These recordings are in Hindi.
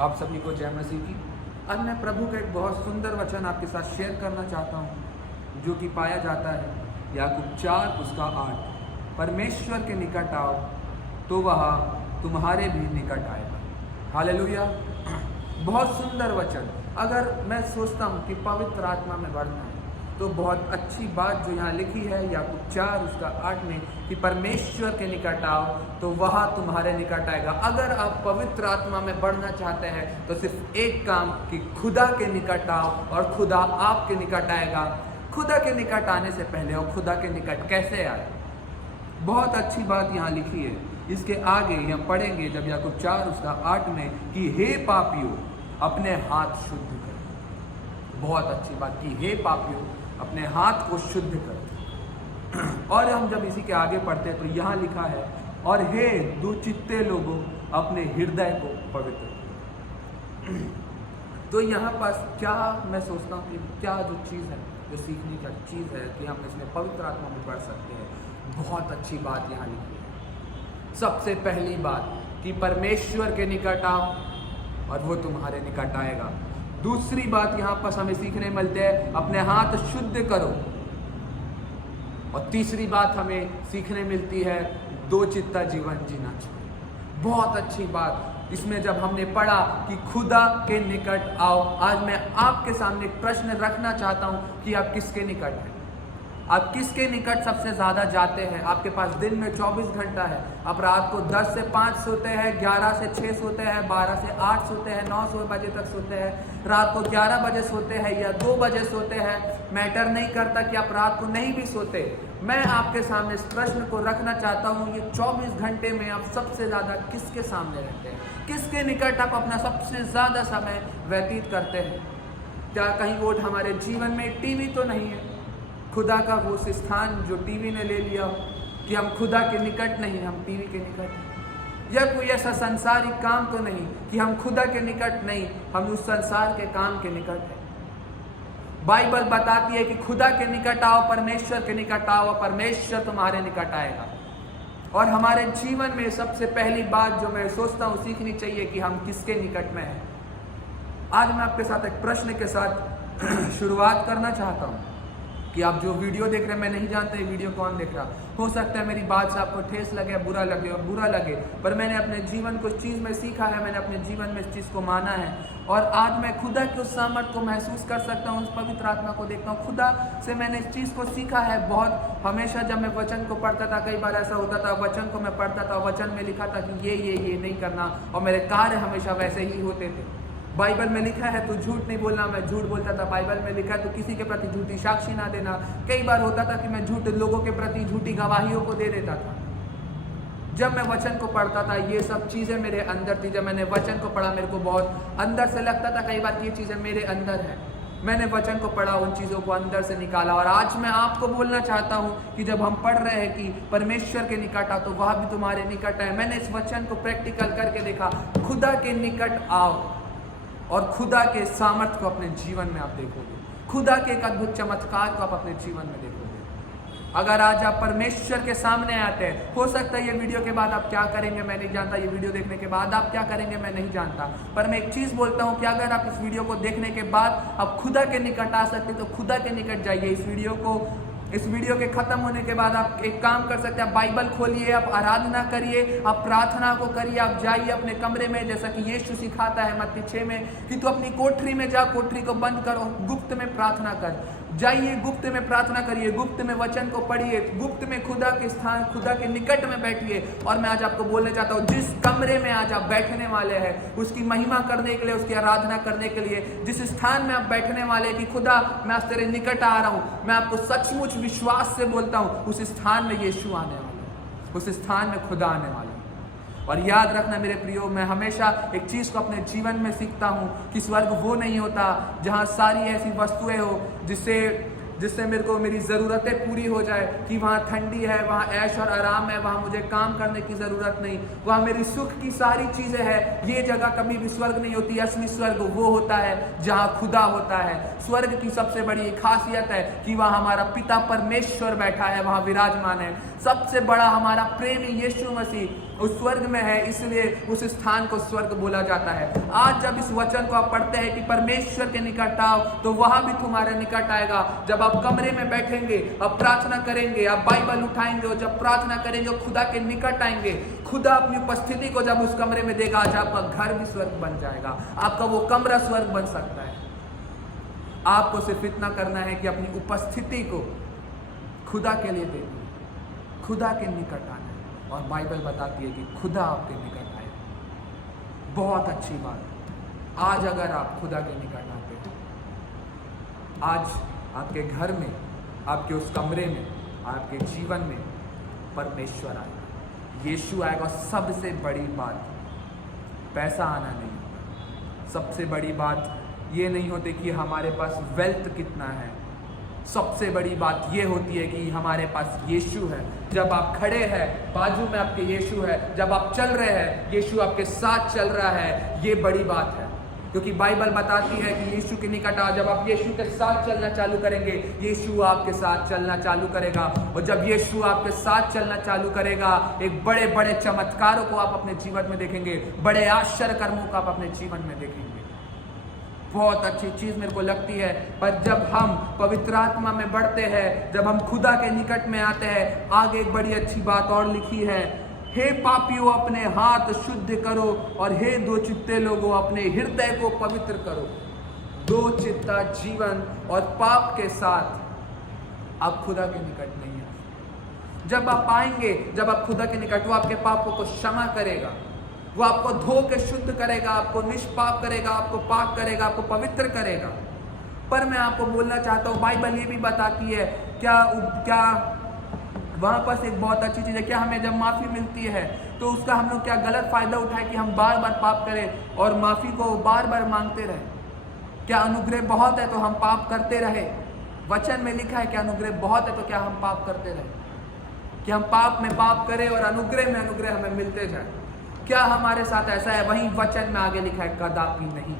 आप सभी को जय मसीह की। आज मैं प्रभु का एक बहुत सुंदर वचन आपके साथ शेयर करना चाहता हूँ, जो कि पाया जाता है याकूब 4 उसका 8। परमेश्वर के निकट आओ तो वह तुम्हारे भी निकट आएगा। हालेलुया। बहुत सुंदर वचन। अगर मैं सोचता हूँ कि पवित्र आत्मा में बढ़ना है तो बहुत अच्छी बात जो यहाँ लिखी है याकूब 4 उसका 8 में कि परमेश्वर के निकट आओ तो वह तुम्हारे निकट आएगा। अगर आप पवित्र आत्मा में बढ़ना चाहते हैं तो सिर्फ एक काम कि खुदा के निकट आओ और खुदा आपके निकट आएगा। खुदा के निकट आने से पहले और खुदा के निकट कैसे आए, बहुत अच्छी बात यहाँ लिखी है। इसके आगे हम पढ़ेंगे जब याकूब 4 उसका 8 में कि हे पापियों अपने हाथ शुद्ध करो। बहुत अच्छी बात कि हे पापियों अपने हाथ को शुद्ध करो। और हम जब इसी के आगे पढ़ते हैं तो यहाँ लिखा है और हे दुचित्ते लोगों अपने हृदय को पवित्र करो। तो यहाँ पास क्या मैं सोचता हूँ कि क्या जो चीज़ है, जो सीखने का चीज़ है कि हम इसमें पवित्र आत्मा में बढ़ सकते हैं। बहुत अच्छी बात यहाँ लिखी है। सबसे पहली बात कि परमेश्वर के निकट आओ और वो तुम्हारे निकट आएगा। दूसरी बात यहाँ पर हमें सीखने मिलते हैं अपने हाथ शुद्ध करो। और तीसरी बात हमें सीखने मिलती है दो चित्ता जीवन जीना चाहिए। बहुत अच्छी बात इसमें जब हमने पढ़ा कि खुदा के निकट आओ। आज मैं आपके सामने एक प्रश्न रखना चाहता हूँ कि आप किसके निकट हैं? आप किसके निकट सबसे ज़्यादा जाते हैं? आपके पास दिन में 24 घंटा है। आप रात को 10 से 5 सोते हैं, 11 से 6 सोते हैं, 12 से 8 सोते हैं, 9 बजे तक सोते हैं, रात को 11 बजे सोते हैं या 2 बजे सोते हैं। मैटर नहीं करता कि आप रात को नहीं भी सोते। मैं आपके सामने इस प्रश्न को रखना चाहता हूँ, ये 24 घंटे में आप सबसे ज़्यादा किसके सामने रहते हैं? किसके निकट आप अपना सबसे ज़्यादा समय व्यतीत करते हैं? क्या कहीं वो हमारे जीवन में टीवी तो नहीं है? खुदा का वो स्थान जो टीवी ने ले लिया हो कि हम खुदा के निकट नहीं, हम टीवी के निकट हैं। या कोई ऐसा संसारिक काम तो नहीं कि हम खुदा के निकट नहीं, हम उस संसार के काम के निकट हैं। बाइबल बताती है कि खुदा के निकट आओ, परमेश्वर के निकट आओ, परमेश्वर तुम्हारे निकट आएगा। और हमारे जीवन में सबसे पहली बात जो मैं सोचता हूँ सीखनी चाहिए कि हम किसके निकट में हैं। आज मैं आपके साथ एक प्रश्न के साथ शुरुआत करना चाहता हूँ कि आप जो वीडियो देख रहे हैं, मैं नहीं जानता ये वीडियो कौन देख रहा। हो सकता है मेरी बात से आपको ठेस लगे, बुरा लगे, पर मैंने अपने जीवन को इस चीज़ में सीखा है, मैंने अपने जीवन में इस चीज़ को माना है। और आज मैं खुदा के उस सामर्थ को महसूस कर सकता हूँ, उस पवित्र आत्मा को देखता हूँ। खुदा से मैंने इस चीज़ को सीखा है बहुत। हमेशा जब मैं वचन को पढ़ता था, कई बार ऐसा होता था वचन को मैं पढ़ता था, वचन में लिखा था कि ये नहीं करना, और मेरे कार्य हमेशा वैसे ही होते थे। बाइबल में लिखा है तो झूठ नहीं बोलना, मैं झूठ बोलता था। बाइबल में लिखा है तो किसी के प्रति झूठी साक्षी ना देना। कई बार होता था कि मैं झूठ लोगों के प्रति झूठी गवाहियों को दे देता था। जब मैं वचन को पढ़ता था ये सब चीज़ें मेरे अंदर थी। जब मैंने वचन को पढ़ा मेरे को बहुत अंदर से लगता था कई बार ये चीज़ें मेरे अंदर है। मैंने वचन को पढ़ा, उन चीज़ों को अंदर से निकाला। और आज मैं आपको बोलना चाहता हूँ कि जब हम पढ़ रहे हैं कि परमेश्वर के निकट आओ तो वह भी तुम्हारे निकट है, मैंने इस वचन को प्रैक्टिकल करके देखा। खुदा के निकट आओ और खुदा के सामर्थ्य को अपने जीवन में आप देखोगे। खुदा के एक अद्भुत चमत्कार को आप अपने जीवन में देखोगे। अगर आज आप परमेश्वर के सामने आते हैं, हो सकता है ये वीडियो के बाद आप क्या करेंगे मैं नहीं जानता, ये वीडियो देखने के बाद आप क्या करेंगे मैं नहीं जानता, पर मैं एक चीज़ बोलता हूँ कि अगर आप इस वीडियो को देखने के बाद आप खुदा के निकट आ सकते तो खुदा के निकट जाइए। इस वीडियो के खत्म होने के बाद आप एक काम कर सकते हैं, आप बाइबल खोलिए, आप आराधना करिए, आप प्रार्थना को करिए। आप जाइए अपने कमरे में, जैसा कि यीशु सिखाता है मत्ती 6 में कि तू अपनी कोठरी में जा, कोठरी को बंद कर और गुप्त में प्रार्थना कर। जाइए गुप्त में प्रार्थना करिए, गुप्त में वचन को पढ़िए, गुप्त में खुदा के स्थान, खुदा के निकट में बैठिए। और मैं आज आपको बोलने चाहता हूँ, जिस कमरे में आज आप बैठने वाले हैं उसकी महिमा करने के लिए, उसकी आराधना करने के लिए, जिस स्थान में आप बैठने वाले हैं कि खुदा मैं आज तेरे निकट आ रहा हूँ, मैं आपको सचमुच विश्वास से बोलता हूँ उस स्थान में यीशु आने वाला, उस स्थान में खुदा आने वाला। और याद रखना मेरे प्रियो, मैं हमेशा एक चीज़ को अपने जीवन में सीखता हूँ कि स्वर्ग वो नहीं होता जहाँ सारी ऐसी वस्तुएं हो जिससे मेरे को मेरी ज़रूरतें पूरी हो जाए, कि वहाँ ठंडी है, वहाँ ऐश और आराम है, वहाँ मुझे काम करने की ज़रूरत नहीं, वहाँ मेरी सुख की सारी चीज़ें हैं। ये जगह कभी भी स्वर्ग नहीं होती। असली स्वर्ग वो होता है जहाँ खुदा होता है। स्वर्ग की सबसे बड़ी खासियत है कि वहाँ हमारा पिता परमेश्वर बैठा है, वहाँ विराजमान है। सबसे बड़ा हमारा प्रेमी यीशु मसीह उस स्वर्ग में है, इसलिए उस स्थान को स्वर्ग बोला जाता है। आज जब इस वचन को आप पढ़ते हैं कि परमेश्वर के निकट आओ, तो वहां भी तुम्हारे निकट आएगा। जब आप कमरे में बैठेंगे, आप प्रार्थना करेंगे, आप बाइबल उठाएंगे और जब प्रार्थना करेंगे खुदा के निकट आएंगे, खुदा अपनी उपस्थिति को जब उस कमरे में देगा, आज आपका घर भी स्वर्ग बन जाएगा, आपका वो कमरा स्वर्ग बन सकता है। आपको सिर्फ इतना करना है कि अपनी उपस्थिति को खुदा के लिए देनी, खुदा के निकट आना है। और बाइबल बताती है कि खुदा आपके निकट आए। बहुत अच्छी बात। आज अगर आप खुदा के निकट आते हैं, आज आपके घर में, आपके उस कमरे में, आपके जीवन में परमेश्वर आएगा, यीशु आएगा। सबसे बड़ी बात पैसा आना नहीं, सबसे बड़ी बात ये नहीं होती कि हमारे पास वेल्थ कितना है, सबसे बड़ी बात ये होती है कि हमारे पास यीशु है। जब आप खड़े हैं, बाजू में आपके यीशु है, जब आप चल रहे हैं, यीशु आपके साथ चल रहा है, ये बड़ी बात है। क्योंकि बाइबल बताती है कि यीशु के निकट आओ। जब आप यीशु के साथ चलना चालू करेंगे, यीशु आपके साथ चलना चालू करेगा। और जब यीशु आपके साथ चलना चालू करेगा, एक बड़े बड़े चमत्कारों को आप अपने जीवन में देखेंगे, बड़े आश्चर्य कर्मों को आप अपने जीवन में देखेंगे। बहुत अच्छी चीज मेरे को लगती है। पर जब हम पवित्र आत्मा में बढ़ते हैं, जब हम खुदा के निकट में आते हैं, आगे एक बड़ी अच्छी बात और लिखी है, हे पापियों अपने हाथ शुद्ध करो, और हे दो चित्ते लोगों अपने हृदय को पवित्र करो। दो चित्ता जीवन और पाप के साथ आप खुदा के निकट नहीं आए। जब आप आएंगे, जब आप खुदा के निकट, वो आपके पापों को क्षमा करेगा, वो आपको धो के शुद्ध करेगा, आपको निष्पाप करेगा, आपको पाक करेगा, आपको पवित्र करेगा। पर मैं आपको बोलना चाहता हूँ, बाइबल ये भी बताती है, क्या वहाँ पर एक बहुत अच्छी चीज़ है, क्या हमें जब माफ़ी मिलती है तो उसका हम लोग क्या गलत फ़ायदा उठाए कि हम बार बार पाप करें और माफ़ी को बार बार मांगते रहें? क्या अनुग्रह बहुत है तो हम पाप करते रहे? वचन में लिखा है कि अनुग्रह बहुत है तो क्या हम पाप करते रहे? कि हम पाप में पाप करें और अनुग्रह में अनुग्रह हमें मिलते जाए? क्या हमारे साथ ऐसा है? वहीं वचन में आगे लिखा है, कदापि नहीं,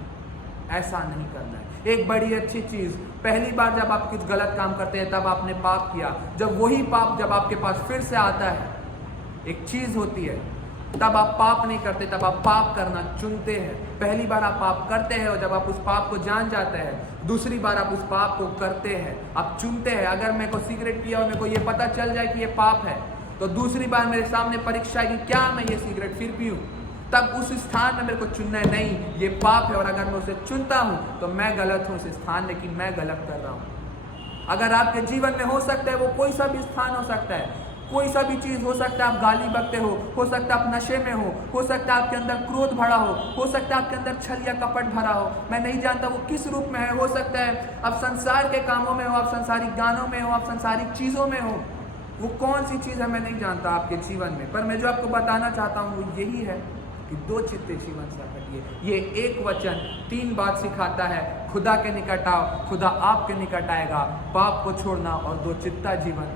ऐसा नहीं करना है। एक बड़ी अच्छी चीज, पहली बार जब आप कुछ गलत काम करते हैं तब आपने पाप किया, जब वही पाप जब आपके पास फिर से आता है, एक चीज होती है, तब आप पाप नहीं करते, तब आप पाप करना चुनते हैं। पहली बार आप पाप करते हैं और जब आप उस पाप को जान जाते हैं, दूसरी बार आप उस पाप को करते हैं, आप चुनते हैं। अगर मेरे को सिगरेट पिया और मेरे को ये पता चल जाए कि ये पाप है, तो दूसरी बार मेरे सामने परीक्षा है कि क्या मैं ये सिगरेट फिर पीऊं, तब उस स्थान में मेरे को चुनना है, नहीं ये पाप है। और अगर मैं उसे चुनता हूं तो मैं गलत हूं उस स्थान में, कि मैं गलत कर रहा हूं। अगर आपके जीवन में हो सकता है, वो कोई सा भी स्थान हो सकता है, कोई सा भी चीज हो सकता है, आप गाली बकते हो सकता है आप नशे में हो सकता है आपके अंदर क्रोध भरा हो सकता है आपके अंदर छल या कपट भरा हो, मैं नहीं जानता वो किस रूप में है। हो सकता है आप संसार के कामों में हो, आप संसारिक गानों में हो, आप संसारिक चीजों में हो, वो कौन सी चीज है मैं नहीं जानता आपके जीवन में। पर मैं जो आपको बताना चाहता हूँ वो यही है कि दो चित्ते जीवन से हटिए। ये एक वचन 3 बात सिखाता है, खुदा के निकट आओ, खुदा आपके निकट आएगा, पाप को छोड़ना और दो चित्ता जीवन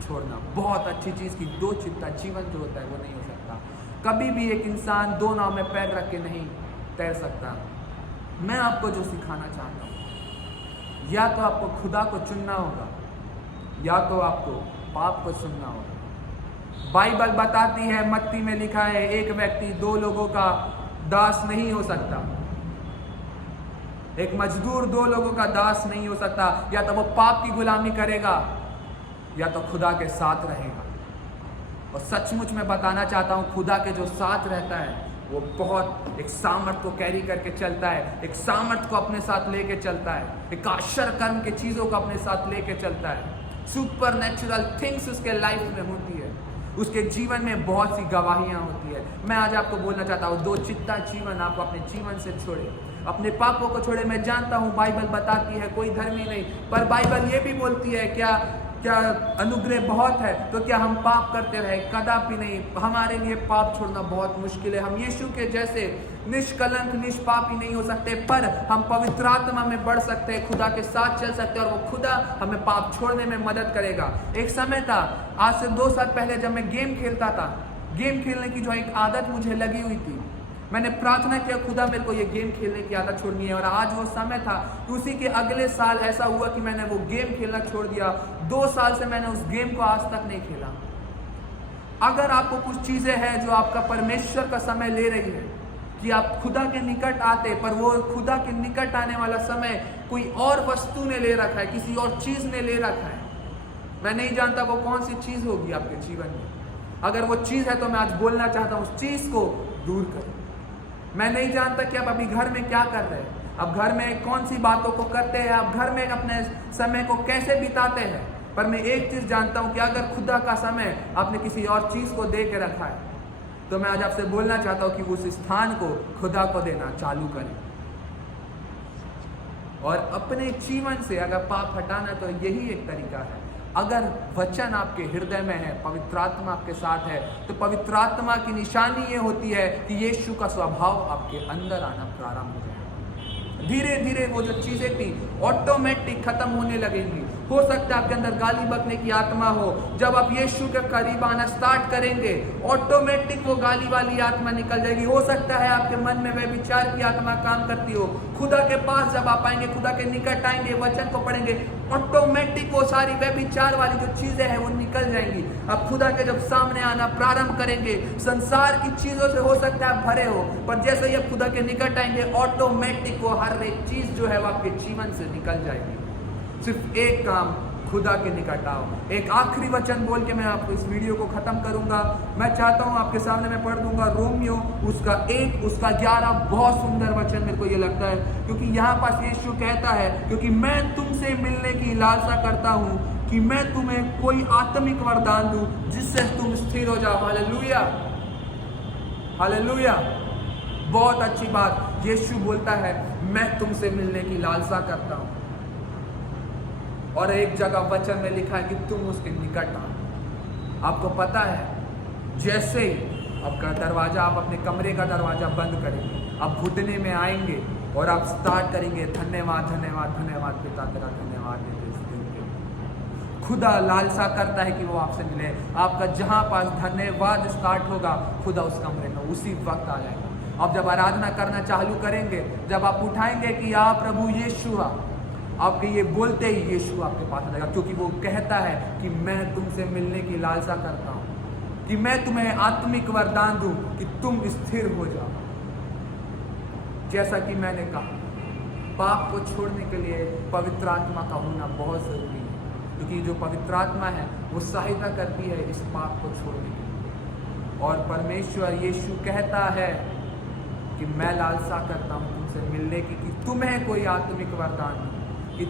छोड़ना। बहुत अच्छी चीज की दो चित्ता जीवन जो होता है वो नहीं हो सकता। कभी भी एक इंसान 2 नाव में पैर रख के नहीं तैर सकता। मैं आपको जो सिखाना चाहता हूँ, या तो आपको खुदा को चुनना होगा या तो आपको पाप को चुनना होगा। बाइबल बताती है, मत्ती में लिखा है, एक व्यक्ति 2 लोगों का दास नहीं हो सकता। एक मजदूर 2 लोगों का दास नहीं हो सकता। या तो वो पाप की गुलामी करेगा या तो खुदा के साथ रहेगा। और सचमुच मैं बताना चाहता हूं, खुदा के जो साथ रहता है वो बहुत एक सामर्थ को कैरी करके चलता है, एक सामर्थ को अपने साथ लेके चलता है, एक आश्चर्य कर्म के चीजों को अपने साथ लेके चलता है। सुपर नेचुरल थिंग्स उसके लाइफ में होती है, उसके जीवन में बहुत सी गवाहियां होती है। मैं आज आपको बोलना चाहता हूँ, दो चित्ता जीवन आप अपने जीवन से छोड़े, अपने पापों को छोड़े। मैं जानता हूँ बाइबल बताती है कोई धर्मी नहीं, पर बाइबल ये भी बोलती है क्या अनुग्रह बहुत है तो क्या हम पाप करते रहे? कदापि नहीं। हमारे लिए पाप छोड़ना बहुत मुश्किल है। हम यीशु के जैसे निष्कलंक निष्पापी नहीं हो सकते, पर हम पवित्र आत्मा में बढ़ सकते हैं, खुदा के साथ चल सकते हैं और वो खुदा हमें पाप छोड़ने में मदद करेगा। एक समय था, आज से 2 साल पहले, जब मैं गेम खेलता था, गेम खेलने की जो एक आदत मुझे लगी हुई थी, मैंने प्रार्थना किया, खुदा मेरे को ये गेम खेलने की आदत छोड़नी है। और आज वो समय था, उसी के अगले साल ऐसा हुआ कि मैंने वो गेम खेलना छोड़ दिया। 2 साल से मैंने उस गेम को आज तक नहीं खेला। अगर आपको कुछ चीजें हैं जो आपका परमेश्वर का समय ले रही है कि आप खुदा के निकट आते, पर वो खुदा के निकट आने वाला समय कोई और वस्तु ने ले रखा है, किसी और चीज ने ले रखा है। मैं नहीं जानता वो कौन सी चीज होगी आपके जीवन में। अगर वो चीज है तो मैं आज बोलना चाहता हूं, उस चीज को दूर करें। मैं नहीं जानता कि आप अभी घर में क्या कर रहे हैं, आप घर में कौन सी बातों को करते हैं, आप घर में अपने समय को कैसे बिताते हैं, पर मैं एक चीज जानता हूं कि अगर खुदा का समय आपने किसी और चीज को दे के रखा है, तो मैं आज आपसे बोलना चाहता हूं कि उस स्थान को खुदा को देना चालू करें। और अपने जीवन से अगर पाप हटाना तो यही एक तरीका है। अगर वचन आपके हृदय में है, पवित्र आत्मा आपके साथ है, तो पवित्र आत्मा की निशानी ये होती है कि यीशु का स्वभाव आपके अंदर आना प्रारंभ हो जाए। धीरे धीरे वो जो चीजें थी ऑटोमेटिक खत्म होने लगेंगी। हो सकता है आपके अंदर गाली बकने की आत्मा हो, जब आप यीशु के करीब आना स्टार्ट करेंगे ऑटोमेटिक वो गाली वाली आत्मा निकल जाएगी। हो सकता है आपके मन में व्यभिचार की आत्मा काम करती हो, खुदा के पास जब आप आएंगे, खुदा के निकट आएंगे, वचन को पढ़ेंगे, ऑटोमेटिक वो सारी व्यभिचार वाली जो चीजें हैं वो निकल जाएंगी। आप खुदा के जब सामने आना प्रारंभ करेंगे, संसार की चीजों से हो सकता है आप भरे हो, पर जैसे ही आप खुदा के निकट आएंगे ऑटोमेटिक वो हर एक चीज जो है वो आपके जीवन से निकल जाएगी। सिर्फ एक काम, खुदा के निकट आओ। एक आखिरी वचन बोल के मैं आपको इस वीडियो को खत्म करूंगा। मैं चाहता हूं आपके सामने मैं पढ़ दूंगा रोमियो उसका 1 उसका 11, बहुत सुंदर वचन मेरे को ये लगता है, क्योंकि यहाँ पास यीशु कहता है, क्योंकि मैं तुमसे मिलने की लालसा करता हूं कि मैं तुम्हें कोई आत्मिक वरदान दूं जिससे तुम स्थिर हो जाओ। हालेलुया, हालेलुया, बहुत अच्छी बात। यीशु बोलता है मैं तुमसे मिलने की लालसा करता हूं, और एक जगह वचन में लिखा है कि तुम उसके निकट आओ। आपको पता है, जैसे ही आपका दरवाजा, आप अपने कमरे का दरवाजा बंद करेंगे, आप घुटने में आएंगे और आप स्टार्ट करेंगे, धन्यवाद धन्यवाद धन्यवाद पिता तेरा, धन्यवाद इस दिन के। खुदा लालसा करता है कि वो आपसे मिले। आपका जहां पास धन्यवाद स्टार्ट होगा, खुदा उस कमरे में उसी वक्त आ जाएगा। अब जब आराधना करना चालू करेंगे, जब आप उठाएंगे कि आ प्रभु यीशु आ, आपके ये बोलते ही यीशु आपके पास आ जाएगा, क्योंकि वो कहता है कि मैं तुमसे मिलने की लालसा करता हूं, कि मैं तुम्हें आत्मिक वरदान दूं कि तुम स्थिर हो जाओ। जैसा कि मैंने कहा, पाप को छोड़ने के लिए पवित्र आत्मा का होना बहुत जरूरी है, क्योंकि जो पवित्र आत्मा है वो सहायता करती है इस पाप को छोड़ने के लिए। और परमेश्वर यीशु कहता है कि मैं लालसा करता हूं तुमसे मिलने की, कि तुम्हें कोई आत्मिक वरदान कि